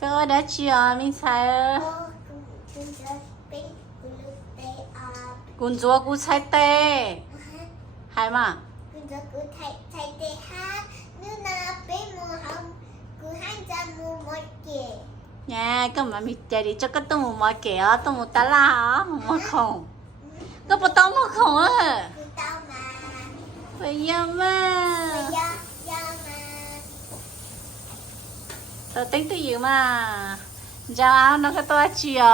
Cơ đã chưa mình xài cún chúa cú xài tê hay mà nha cơ mà mình chạy đi cho cái tôm một kẻ tôm một tá la một không có một tôm một không á bây giờ mà tao tính từ gì mà dạ nó cái tôi chiều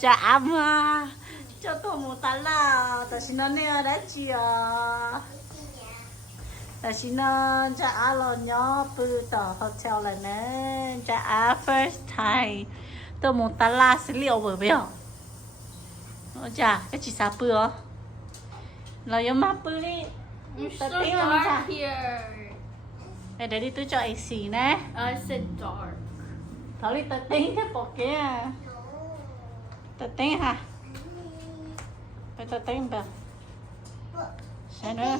dạ mà cho tôi một tá la tại sao nó nè đã chiều tại sao nó dạ lo nhỏ bự tờ hotel là nè dạ first time tôi một tá la sẽ liệu bởi biết dạ cái chỉ sao bự à là giống má bự đi You're so dark here. để đi tôi cho AC nè I said dark. thôi đi tao tính cái bộ kia tao tính hả bây tao tính bao sao nữa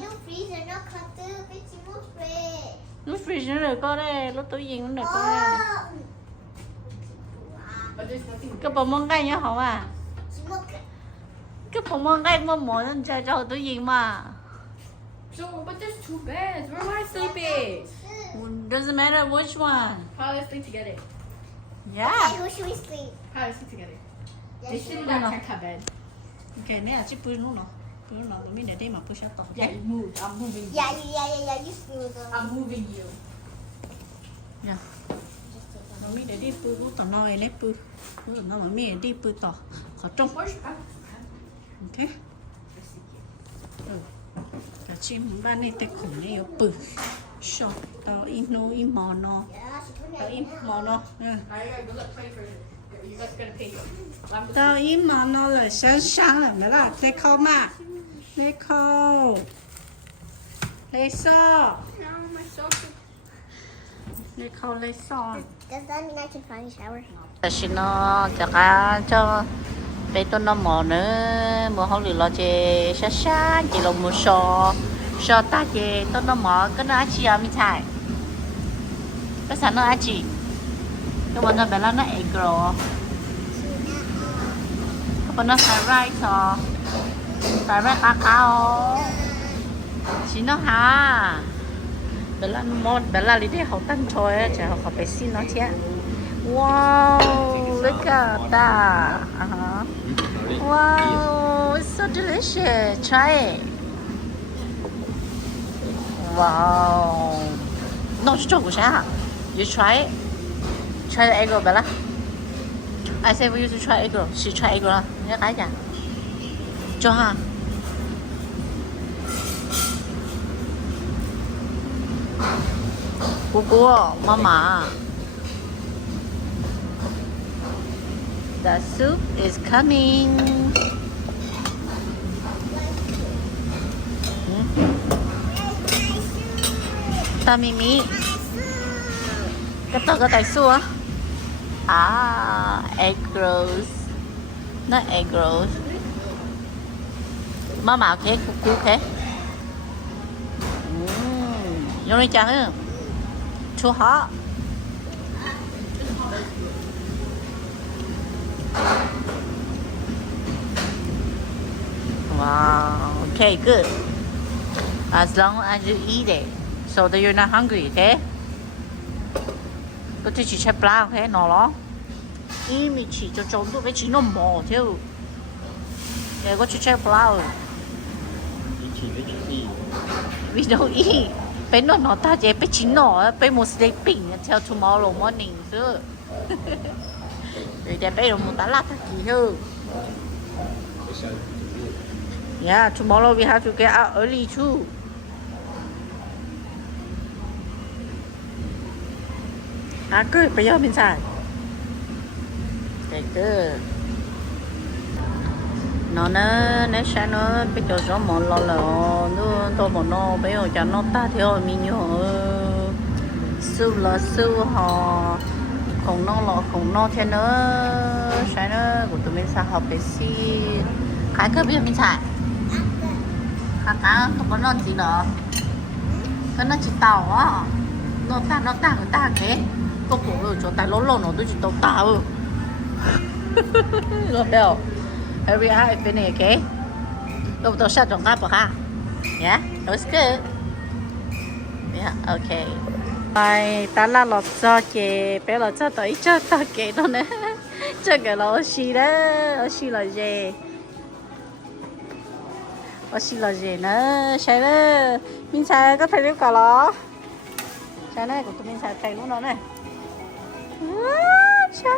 lúc freezer nó được có đây lúc tôi gì nó được có đây But there's nothing. cái bộ món gai nhá hả à cái bộ món gai mà mỗi lần chơi cho tôi gì mà So, but there's two beds. Where am I sleeping? doesn't matter which one How do I sleep together? yeah How do I sleep together? They sit in no, no. that tent bed. okay nè chỉ bự nó tụi mình để đây mà bự sao to Yeah, you moved. I'm moving you. I'm moving you. yeah nó mình để đi bự tao nói nè bự nó mà mình đi bự to khó trông Where's your ok cả chim ban này tết khủng này bự shop tao im nó im mò nó tao im mò nó Now you gotta go look, pay for it. You guys gotta pay. tao im mò nó là sáng sáng là mới là tết khâu mà tết khâu lấy so No, my socks. lấy khâu lấy so Does that mean I can finally shower? ta xin nó cho cả cho bé tôi nó mò nữa mò không được lo chơi xa xa chỉ là một so ta chơi tôi nó mò cái nó ăn chi à mình xài cái sản nó ăn chi cái bọn nó bé nó egg roll cái bọn nó fried rice fried rice cacao chỉ nó hả bé là món bé là lý để học tăng thôi chỉ học bé xin nó chứ wow look at that wow it's so delicious try it wow nó chỉ cho của sao you try it try the egg roll Bella I say we used to try egg roll she try egg roll nhớ cái gì cho ha cô mama the soup is coming ta mimi cái to cái tay xua egg rolls not egg rolls mama okay cuckoo okay you want to eat too hot wow okay good as long as you eat it so that you're not hungry okay có thể chỉ chơi pla okay nó lo ý mình chỉ cho trốn tụi cái chỉ nó mò chứ để có chơi pla we don't eat bé nó ta chỉ bé chỉ nó bé một sleeping until tomorrow morning chứ rồi để bé một tá lát gì hơn yeah tomorrow we have to get out early too cứ bây giờ mình xài cái cứ nó nó sẽ nó bây giờ gió mòn lo là nó tôi một nó bây giờ cho nó ta theo mình nhớ sư là sư họ không nó lo không nó thế nữa sẽ nó của tụi mình sẽ học cái gì cái bây giờ mình xài cá không có non gì nữa cái nó chỉ tàu á nó ta cái có cổ rồi cho tay lỗ lỗ nó tôi chỉ tao tao rồi đâu hurry up finish okay đâu tao sát trong cáp hả yeah that was good yeah okay ai ta là lọt cho kì bé lọt cho tới cho tao kì đó nè cho cái lọ xì đó xì là gì xì là gì nữa sai đó mình sai có phải cả lọ sai này của tụi mình sai thấy luôn đó này sai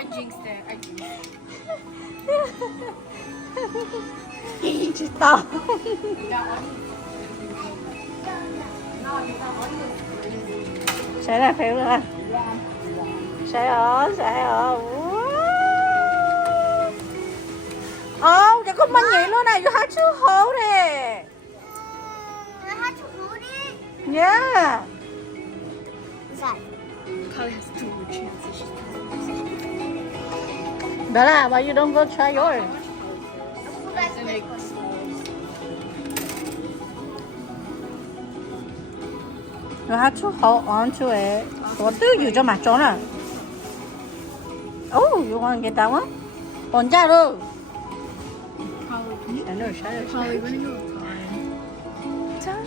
I jinxed it. I jinxed it. chị tao sai này phải luôn à sai ở giờ có mình nhỉ luôn này, you have to hold it. I had to hold it. Yeah. Sorry. Kali has 2 chances. Bella, why you don't go try yours? You have to hold on to it. What do you do, Jonah? Oh, you want to get that one? Còn ra rồi. Kali, running out of time.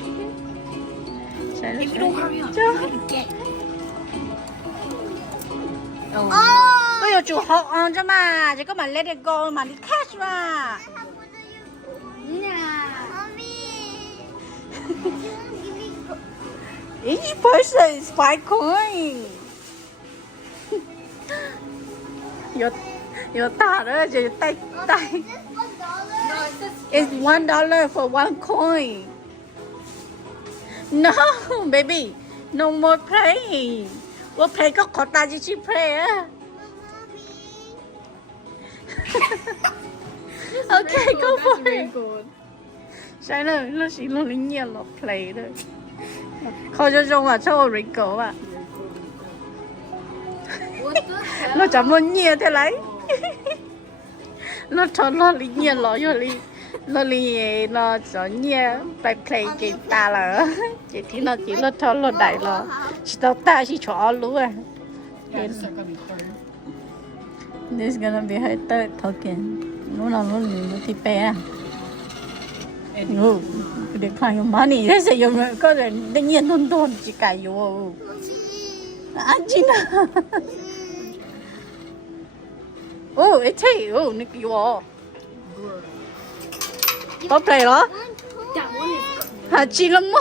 If you don't hurry up, you're gonna get. Oh. Bây giờ chủ hold on cho mà, chỉ có mà let it go mà đi catch mà. Mommy. Each person is 5 coins. Your ta đó, your tay. Is this $1? It's $1 for 1 coin. No, baby, no more playing. We'll play có khó ta chứ chị play á. Okay, go for it. Sai rồi, nó chỉ nó lính nhiên nó play thôi. Khó cho trong à, cho rồi cổ à. What the hell? Nó chẳng muốn nhiều thế lấy. Nó cho nó lính nhiên nó vô lý. Nó lý nó cho nhiều bài play guitar là chỉ thì nó chỉ nó cho nó đẩy nó. Chỉ tao ta chỉ cho luôn à. Yeah, this is gonna be fun. This is gonna be her third token. Nó thì bé. They find your money. Thế sẽ dùng có rồi tự nhiên đôn chỉ cả vô. Anjina. Oh, it's hey. Oh, Nicky wo. Có play đó. That one is. À, chỉ là mò.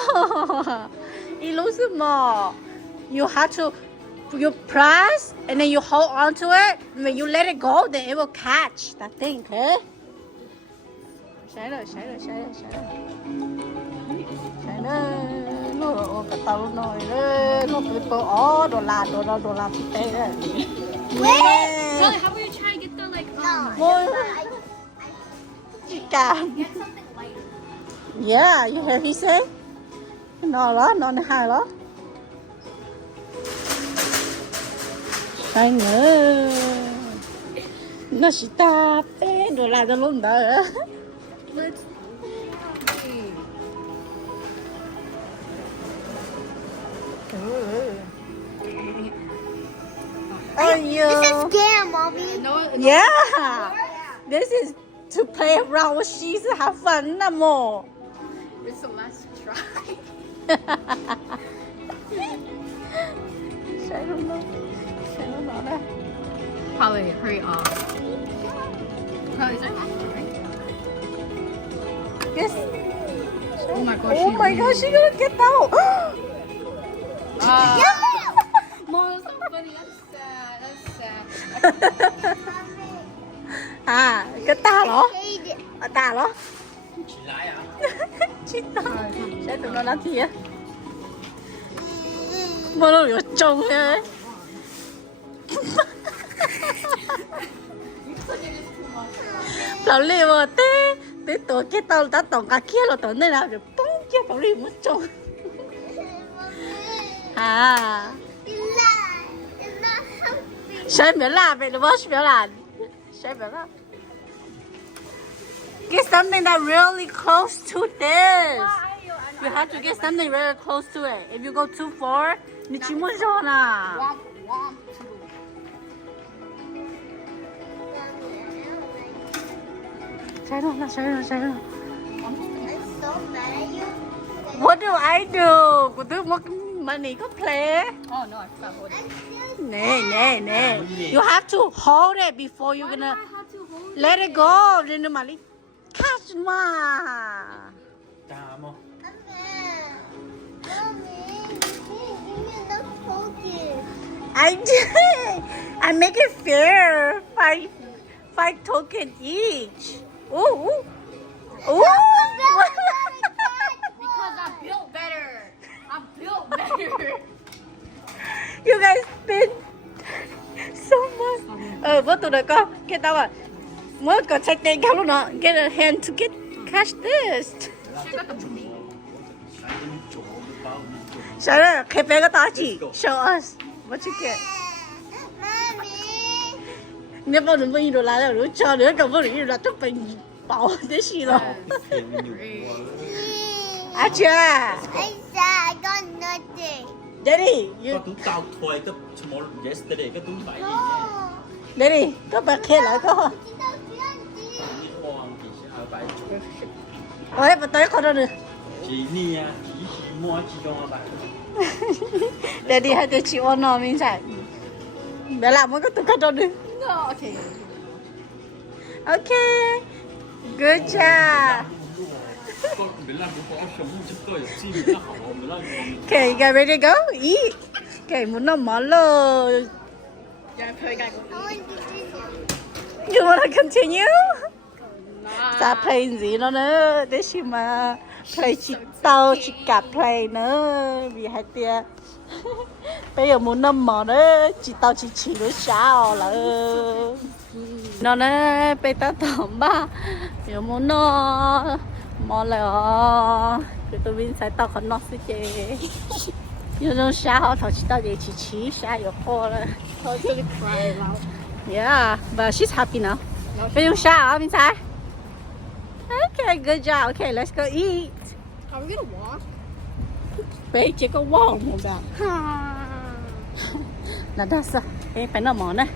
Illusion. You have to you press and then you hold on to it. When you let it go, then it will catch that thing, okay? Sai rồi. Nó rồi cả tao nó cứ to đồ la thì tê đấy. Kali, how about you try and get the like? Môi chị cả. Get something lighter. Yeah, you hear he say? Nó hai đó. Sai nữa. Nó chỉ ta bé đồ la cho luôn đó. Let's. Oh, This is you. scam, Mommy. No. Yeah. This is to play around with she's have fun na mo. It's the last try. Sai luôn đó. Đấy. Kali, hurry up. Kali, is that right? Yes. Oh my gosh. Oh my gosh, she gonna get out. Mom, that's so funny. That's sad. À, cái ta đó. Hate it. À, ta đó. Chị ta. Sẽ tụi nó làm gì á? Mà nó có trông ấy. Lão liều à, tế tổ cái tao ta tổng cả kia là tổ này nào rồi bông kia bảo liều mất trông. À. It's not healthy. Sai miễn là vậy đúng không? Miễn là. Sai miễn là. get something that really close to this. You have to get something really close to it. If you go too far, 你骑不上啦。谁弄的？谁弄？谁弄 I'm so mad at you.？What do I do? 我都我们你个 play。 Oh no, I forgot what it is. No. You have to hold it before you're gonna have to hold let it go. Then the money catch 嘛。 Mommy, give me enough focus. I did. I make it fair. Five token each. Ooh. because I built better. I built better. You guys spend so much. What do they go? Get that one. What go check the camera now? Get a hand to catch this. Sarah, can you get show us what you get. Mommy. 你不能不一路来了，如叫你根本一路来都被爆的死了。阿姐 I said I got nothing. ，Daddy， có you tú tao thôi cái small yesterday cái tú bảy gì No. Daddy，都把开了个。 Chị đâu đi con thì sẽ ở bảy Ôi, bà tới con đâu được. chị nia chị mua chị cho ở bảy Daddy hay để chị ôn nó mình chạy. Bé làm một cái tụi con đâu được. No, okay. Okay, good job. con mình làm một con sống chúng tôi xin nó học mình làm Okay, you guys ready to go? Eat. Okay, muốn nó món rồi. Yeah, I got I want to do this. You wanna continue? Sa play gì nó nữa? Để chị mà play chị tao chị cả play nữa vì hai tia. Bây giờ muốn năm món đó chị tao chỉ nó sao là nó nè bây ta tóm ba giờ muốn nó món là cái tôi biết sai tao còn nó sẽ chơi giờ nó sao thằng chị tao để chỉ sao giờ khó rồi totally cry out. yeah but she's happy now bây giờ sao mình sai okay good job okay let's go eat Are we gonna walk? bây chỉ có walk một bạn là đó sao cái phải nó món này